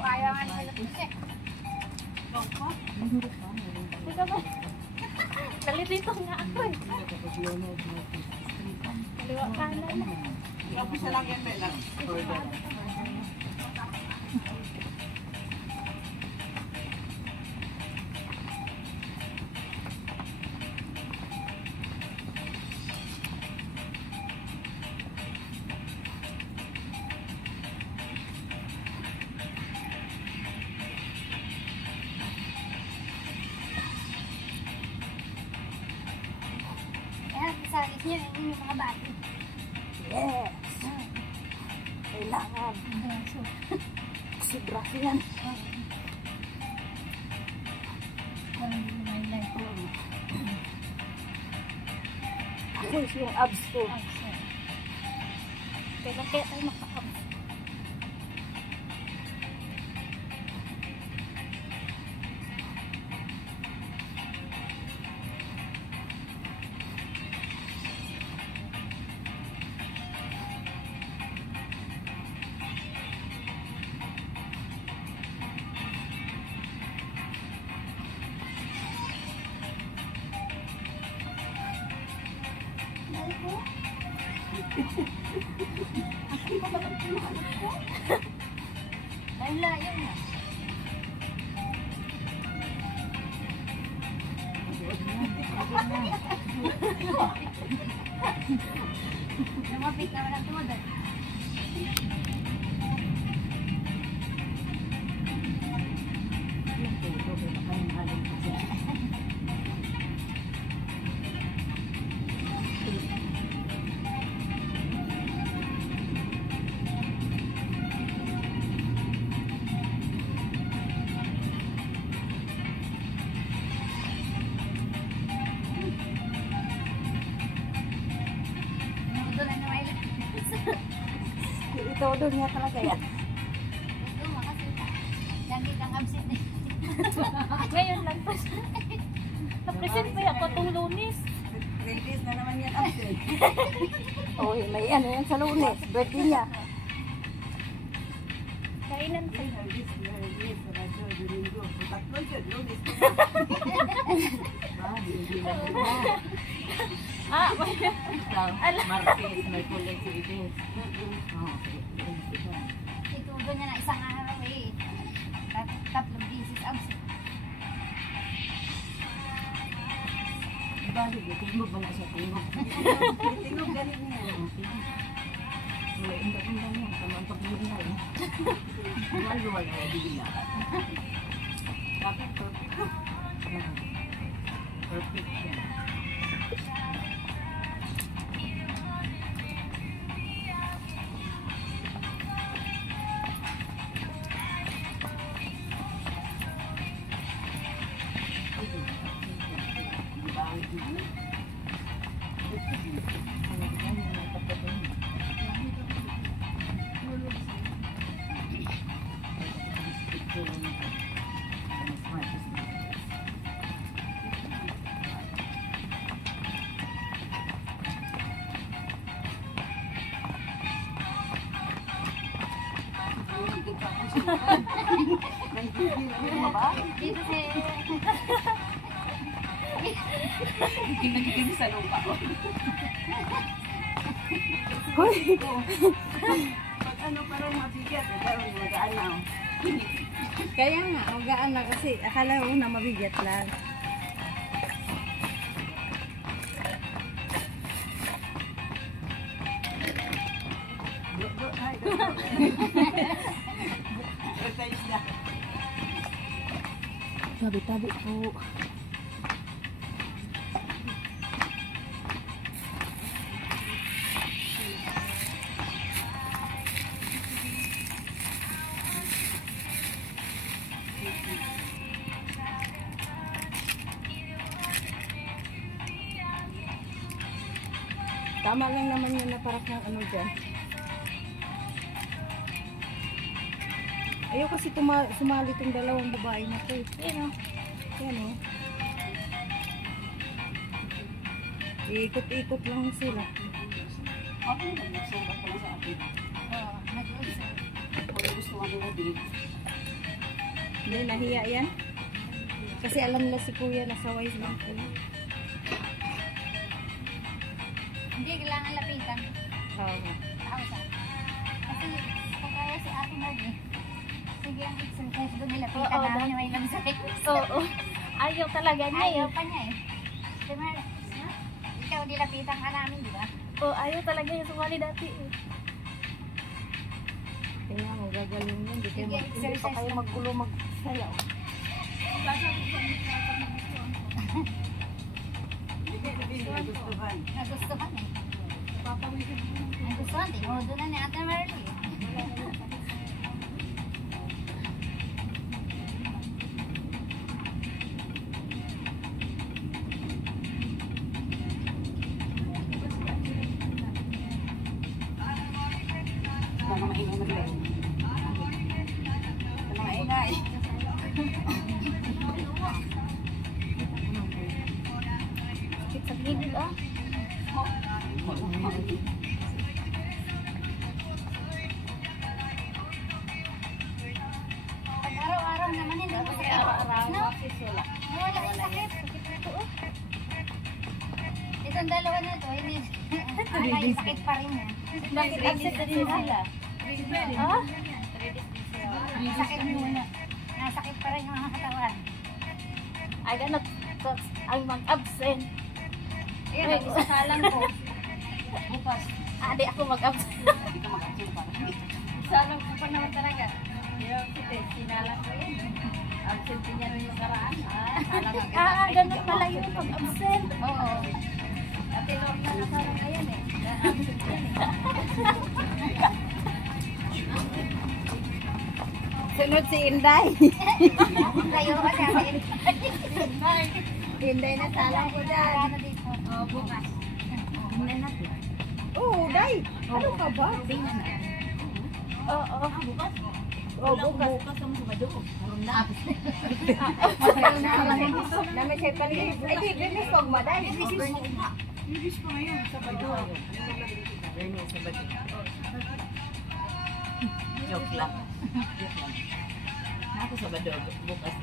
Kaya nga nila pusi. Nalilito nga ako eh. Kaliwa kanan. Tapos na lang yan, Bella. Salis niya yung mga bati. Yes! Kailangan. Kasi braso yan. Ako yung abs ko. Kailan kaya tayo maka-abs? Ay, layo na. Lumapit naman ang tumagal. Todo niya talaga yan. Ito, makasita. Lagi kang absent eh. Ngayon lang pa siya. Na-present pa ako itong Lunes. Ladies na naman yan, absent. Oo, may ano yan sa Lunes. Birthday niya. Kainan pa yun. Tatlo yun, Lunes. Ah, Martes, may kulay si Ides. ito ganyan na isang araw eh. Tatlong beses absent. Balik, tingog ba na siya tingog? Tingog galit niya. Wala, inda-inda niya. Kamantok niya niya. Luwal-luwal na bibila. Dapat perfect. Perfect siya. Dito si... Ginagigin sa lupa ko. Hoy! Pag ano parang mabigat, parang magaan na. Kaya nga, magaan na kasi akala ko na mabigat lang. Tabi-tabi po. Tama lang naman yun na parang ng ano dyan. Ayaw kasi sumali itong dalawang babae na ito. Yan o. Yan o. Iikot-ikot lang sila. Ako na nagsulat pala sa akin. Hindi, nahiya yan. Kasi alam nila si kuya nasa wise lang po. Hindi, kailangan lapitan. Oo. Kausa. Kasi kung kaya si Ate Margie, sige ang exercise doon nilapitan Oo, namin may lamsay. Oo. Ayaw talaga niya Ayaw eh. pa niya eh. Di ba, ikaw nilapitan ka namin, di ba? Oo, ayaw talaga niya sumali dati eh. Kaya mo gagaling yun. Hindi Sige, pa exercise kayo lang. magkulo magsayaw. Nagustuhan. Nagustuhan eh. Nagustuhan, tinodo na ni Ate Margie. Mga maingay mag-live. Mga maingay. Sakit sa gilid ah. Pag araw-araw naman, hindi mo sakit. No? Wala yung sakit. Ito, oh. Itong dalawa na ito, hindi. Ay, sakit pa rin yan. Bakit absent na din sila? Ah? Sakit muna. Nasakit pa rin yung mga katawan. Ay, ganun. Ang mag-absent. Ayan, isasalang ko. Bukas. Ah, di ako mag-absent. Hindi ka mag-action para hindi. Salang ko pa naman talaga. Yung sinalang ko yun. Absent niya rin yung karaan. Ah, ganun pala yun pag-absent. Oo. Ate Lorna nasalang ngayon eh. Absent yan eh. Sunod si Inday. Kayo kasi ako Inday na salang ko dyan. Ano dito? Oh, bukas. Tingnan natin. Oo, Day. Ano ka ba? Tingnan natin. Oo. Bukas. Oh, bukas. Bukas ang Sabado. Meron na. Namin siya paligid. Ay, di, bilis ko maday. Bibis pa ngayon. Sabado. Rene, Sabado. Joke lang. Joke lang. Ako Sabado. Bukas.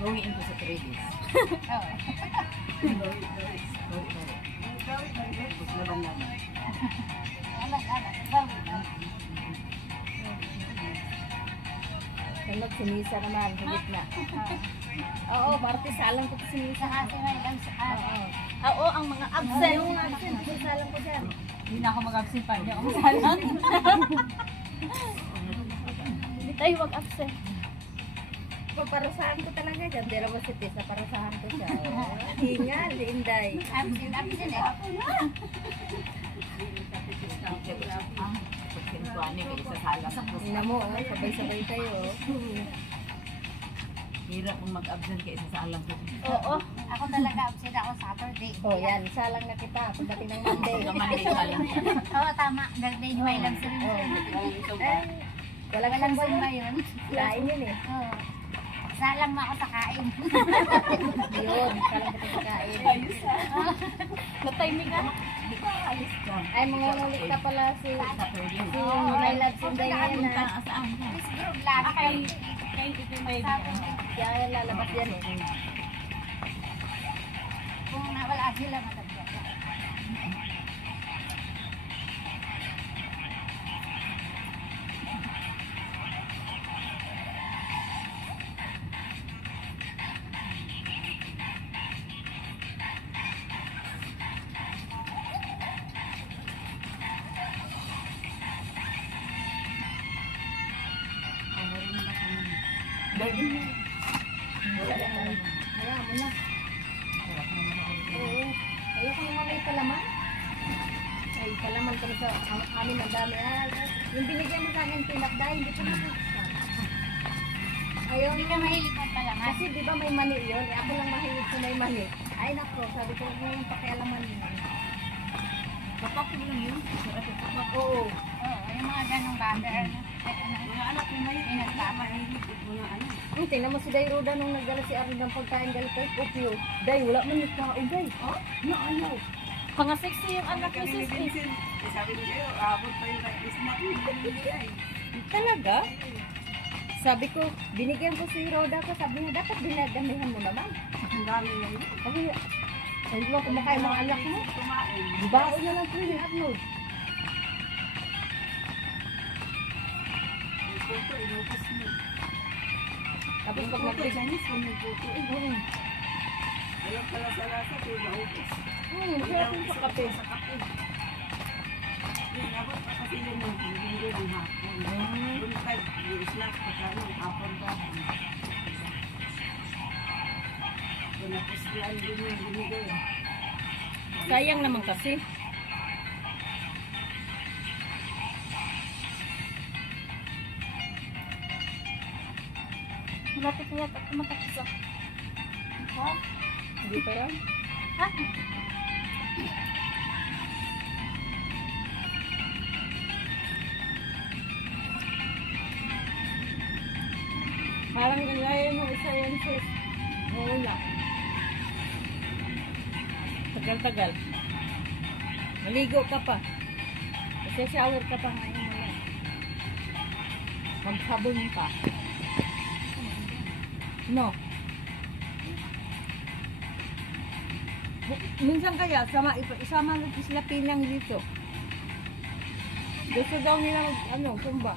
Bawiin ko sa 3 days. Oo. Tapos laban-laban. Alam. Bawi. Sunod si Nisa naman, higit na. Oo, Martes, salang ko si Nisa. Saka si may lang sa Oo, ang mga absent. Yung absent, salang ko dyan. Hindi na ako mag-absent pa. Hindi ako masalang. Hindi tayo mag-absent. Paparusahan ko talaga dyan. Di naman si Tessa, parusahan ko siya. Hingal, Inday. absent eh. Pagsintuan niya, may isasala sa Ina mo, sabay-sabay kayo. Hirap kung mag-absent ka, isasalang ko. Oo. Ako talaga absent ako Saturday. Oh, yan, salang na kita. Pagdating ng Monday. Hanggang Monday ka lang. Oo, tama. Birthday ni Mailam sa rin. Ay, walang Walang sumba sumba yun. yun. Lain yun eh. Oo. Salang mo ako sa kain. Yun, salang kita sa kain. Na-timing ah. Hindi ka alis dyan. Ay, mga ngulit ka pala si Saturday. My Love Sunday ngayon Punta na. saan ka? Miss Group lagi. Kaya ito may Saturday. Kaya lalabas yan eh. Kung wala sila matagyan. Dahil mo. Wala na talaga. Hayaan mo na. Oo. Ayoko naman may palaman. Ay, palaman kami sa amin ang dami. Ah, yung binigyan mo sa akin peanut dahil hindi ko nakakita. Ayaw Hindi ka mahilig mo pala nga. kasi di ba may mani yun? Eh, ako lang mahilig sa may mani. Ay nako, sabi ko huwag mo yung pakialaman yun. Kapag ko lang yun. Sarap yung kapag. Oo. Oo, yung mga ganong butter. Mga anak ko na yun. Pinagtama. Mga anak. Tingnan mo si Day Roda nung nagdala si Arnold ng pagkain galit kay Popio. Day, wala man yung tao, Day. Oh, naayaw. Mga sexy yung anak ni sis. Sabi ko sa'yo, abot pa yung like this na. Talaga? Sabi ko, binigyan ko si Roda ko, sabi niya, dapat dinadamihan mo naman. Ang dami na yun. Sabi niya, hindi mo kumakain mga anak mo. Kumain. Baon na lang po yung upload. Yung puto, inutos mo. Tapos Yung pag puto, nag-break, Chinese kung yung puto. Walang pala sa lasa, pero nautos. sarap yung sa kape. Sa kape. Yung abot pa kasi yun ng hindi ng hapon. Yung tag, yung snack, pagkano, hapon ba? Kung napustian din yung binigay. Sayang naman kasi. Malapit na yata ako matapos ah. Ha? Hindi pa yan. Ha? Parang gaya mo isa yan sis. Wala. Tagal-tagal. Maligo ka pa. Kasi shower ka pa ngayon mo yan. Magsabon pa. No. Minsan kaya isama natin sila Pinang dito. Gusto daw nila sumba.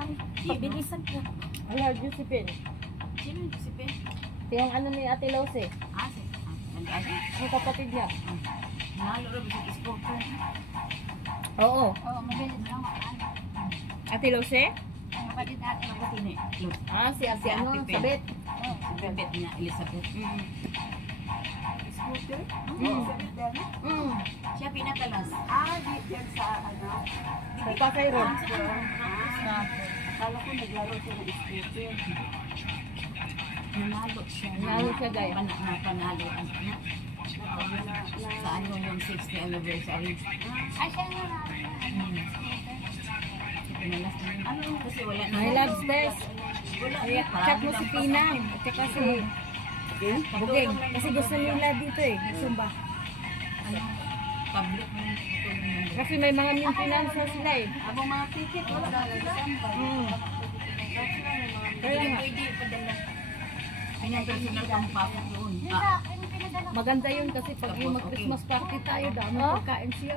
Ang pabilisan ko. Ayaw, Josephine. Sino yung si Ben? Yung ni Ate Lose. Ang kapatid niya. Nalo rin sa iskopo. Oo. Oo, mabilis lang. Ate Lose? Kapatid ate. Kapatid ni Luz. Ah, si Si Ate Pen. Sabit. Si Bebet niya, Elizabeth. Scooter? Elizabeth Dana? Siya pinakalas. Di dyan sa ano? Sa Pasay Road. Akala ko naglaro siya ng scooter. Nanalo siya. Nanalo siya, gaya. Panalo ang anak. Sa ano yung 60th anniversary. Ay, siya nga na. Pinalas na yun. Ano kasi wala na. My loves best. Wala Kaya, chat mo si Pinang. At saka si Bugeng. Kasi gusto nila dito eh. Sumba. Public na yun. Kasi may mga maintenance na sila eh. Abang mga ticket, wala na sila. Kaya nga. Pwede padala. Ay, yung personal kang pasok doon. Yung sa akin, pinadala ko. Maganda yun kasi pag yung mag-Christmas party tayo, dami pagkain siya.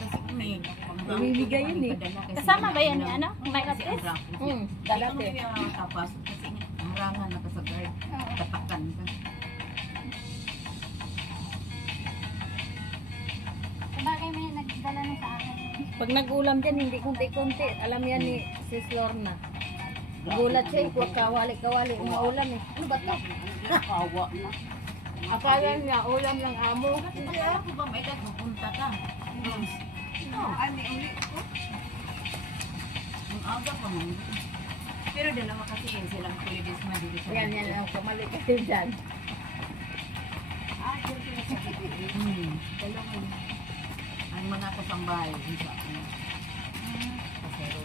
Kasi may Namimigay yun eh. Kasama ba yan ni ano? May Kasi ang kapis? raffle. Dati. Ikaw may makakapasok kasi harangan na ka sa guard. Tatakan ka. Sabagay may nagdala na sa akin. Pag nag-ulam dyan, hindi kunti-kunti. Alam yan ni Sis Lorna. Gulat siya eh, kuwag kawali-kawali. Ulam eh. Ano ba ito? Kawa na. Akala niya, ulam ng amo. Hindi alam ko ba may dad mapunta ka? No. Ani uli ko. Ang aga pa mo. Pero dalawa kasi yun silang kulibis man dito sa Yan, ang kamali kasi dyan. Dalawa yun. Ang mga kasambahay dun sa ano. Kasero.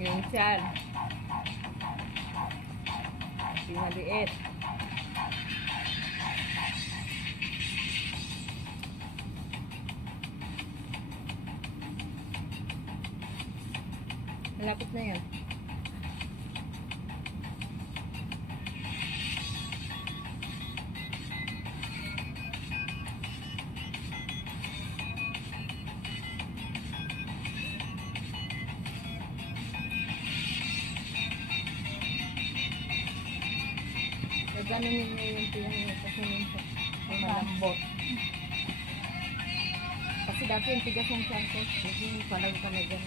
Minsan. Pinaliit. Malapit na yan. Gano'n yung pinangin kasi minsan ay malambot. Kasi dati yung tigas ng tiyan ko, hindi palag ka na dyan.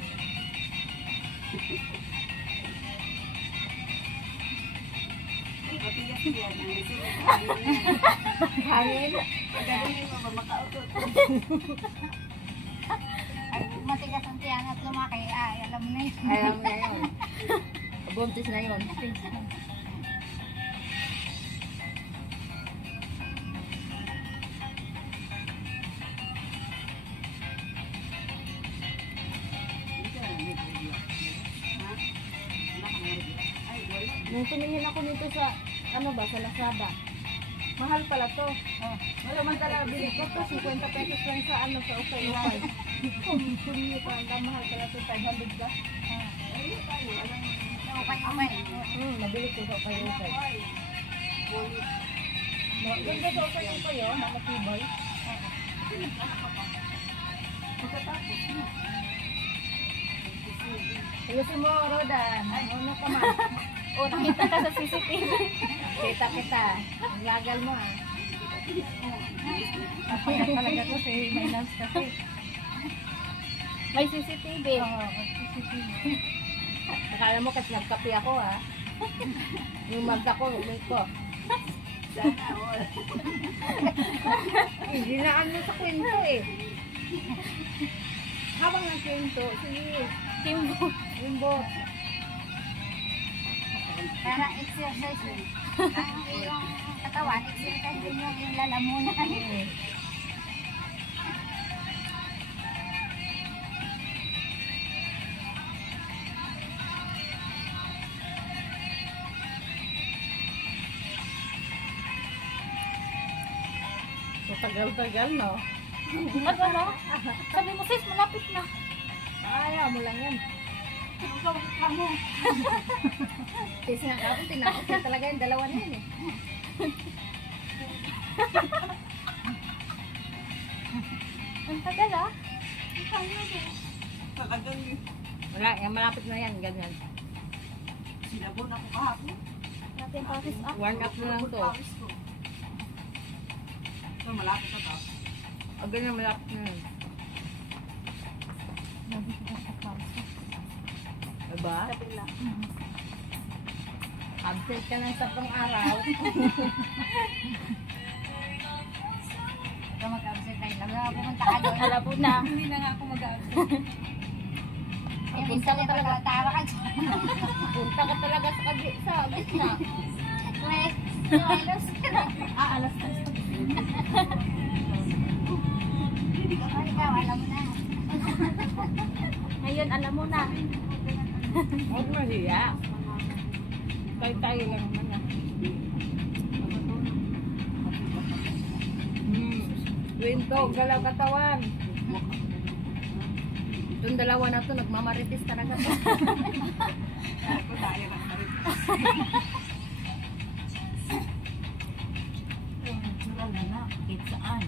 Matigas yan. Hangin. Gagawin mo ba makautot? Ay, matigas ang tiyan at lumaki. Ay, alam na yun. Alam na yun. Buntis na yun. Nung tumingin ako nito sa, ano ba, sa Lazada. Mahal pala to. Wala man talaga bili ko to, 50 pesos lang sa ano, sa ukay-ukay. Kung pa, ang mahal pala to, 500 ka. Nabili ko sa ukay-ukay. Ganda sa ukay-ukay yun, nakatibay. Ayusin mo, Rodan. Ano ka man? Oh, nakita ka sa CCTV. Kita. Ang lagal mo ah. Kaya talaga to si Minance kasi. May CCTV. Oo, CCTV. Akala mo kasi nagkape ako ah. Yung magka ko, umay ko. Sana all. Ginaan mo sa kwento eh. Habang nagkwento, sige. Kimbo. Para exercise eh. Ang iyong katawan, exercise din yung lalamunan. So, tagal-tagal no? At ano? Sabi mo, sis, malapit na. Ayaw mo lang yan. Tis nga ako, tinapos ko talaga yung dalawa na yun eh. Ang tagal ah. Talagang Wala, yung malapit na yan, ganyan. sinabon ako kahapon. Natin pawis ah. Warm up na lang to. Pawis ko. So, malapit na to. O ganyan, malapit na yan. Diba? Kabila. Absent ka ng 10 araw. Ito mag-absent tayo. Laga pumunta ka doon. Alam po na. Hindi na nga ako mag-absent. Eh, Punta minsan ka yung talaga. pagkatawa ka dyan. Punta ka talaga sa gitna. May alas ka na. Alas na. Ay, ikaw, alam mo na. Ngayon, alam mo na. Huwag mahiya. Tayo lang naman ah. Kwento, galaw katawan. Itong dalawa na to, nagmamaritis talaga to. Ako tayo lang na rin. Natural na na. Kahit saan.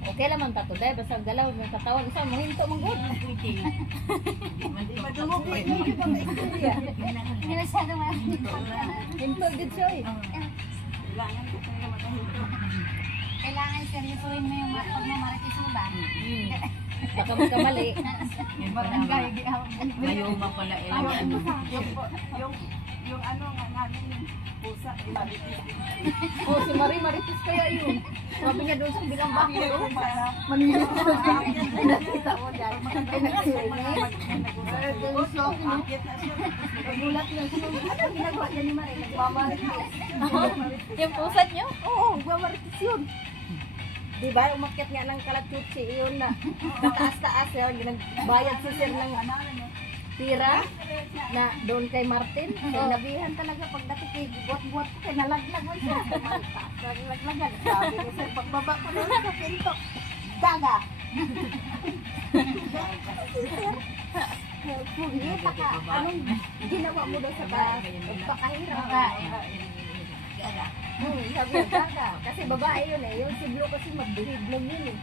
Okay naman ta to, dahil basta galaw ng katawan. Isa, mahinto mong good. Hindi madumog eh. Hindi na siya naman. Hinto din siya eh. Kailangan ko talaga makahinto. Kailangan seryosohin mo yung pagmamaritis mo ba? Baka magkamali. Barangay, di ako. Mayoma pala eh. Yung ano nga namin yung pusa, imalitis. Oh, si Marie Maritis kaya yun. Sabi niya doon sa bilang bako. Manila. Nakita mo dyan. Ay, nagsiringi. Nagulat na siya. Ano ginagawa niya ni Marie? Nagmamaritis. Yung pusat nyo? Oo, nagmamaritis yun. Diba, umakyat nga ng kalatutsi yun na kataas-taas yun. Nagbayad si Sir ng tira na doon kay Martin. Nabihan talaga pagdating kay buwat-buwat ko kay nalaglag mo siya. Nalaglagan. Sabi ni Sir, pagbaba ko doon sa pinto. Daga! Punyeta ka. Anong ginawa mo doon sa taas? Pagpakahirap ka. Sabi niya, daga. Kasi babae yun eh. Yung si Blue kasi magbihiblog yun eh.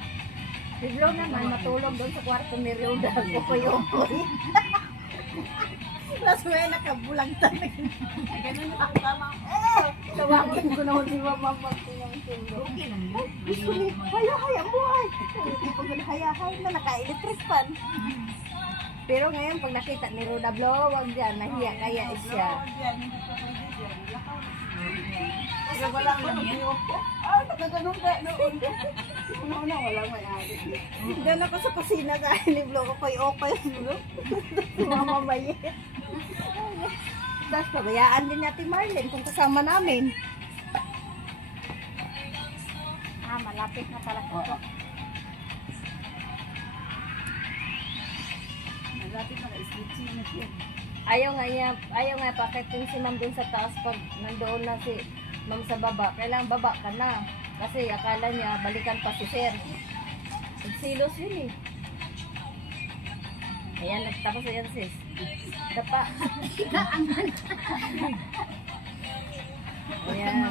Si Blue naman matulog doon sa kwarto ni Rhoda. Kukoy-okoy. Tapos may nakabulag talaga. Ganun na ako tama. Tawagin ko naman si Mama magtinang-tinong. Okay lang yun. Gusto ni, haya-haya buhay. Hindi ko gano'n haya-haya na naka-electric fan. Pero ngayon, pag nakita ni Rhoda Blow, wag dyan, nahiya kaya siya. Kasi wala ko nag-iop ko. Ah, nagaganon ka noon. Una wala may-ari. Diyan ako sa kusina sa ni Blow ko okay Blow. Mama Mayet. Tapos pabayaan din natin Marlene kung kasama namin. Malapit na pala ito. Malapit na Ayaw nga pakitin si ma'am dun sa taas pag nandoon na si ma'am sa baba. Kailangan baba ka na. Kasi akala niya balikan pa si sir. Nagsilos yun eh. Ayan, tapos ayan sis. Dapa. Ayan.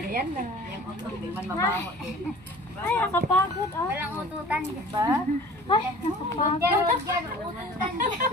Ayan na. Yung utog, di man mabaho din. Ay, nakapagod ah. Walang ututan dyan. Diba? Ay, nakapagod. Diyan, ututan dyan.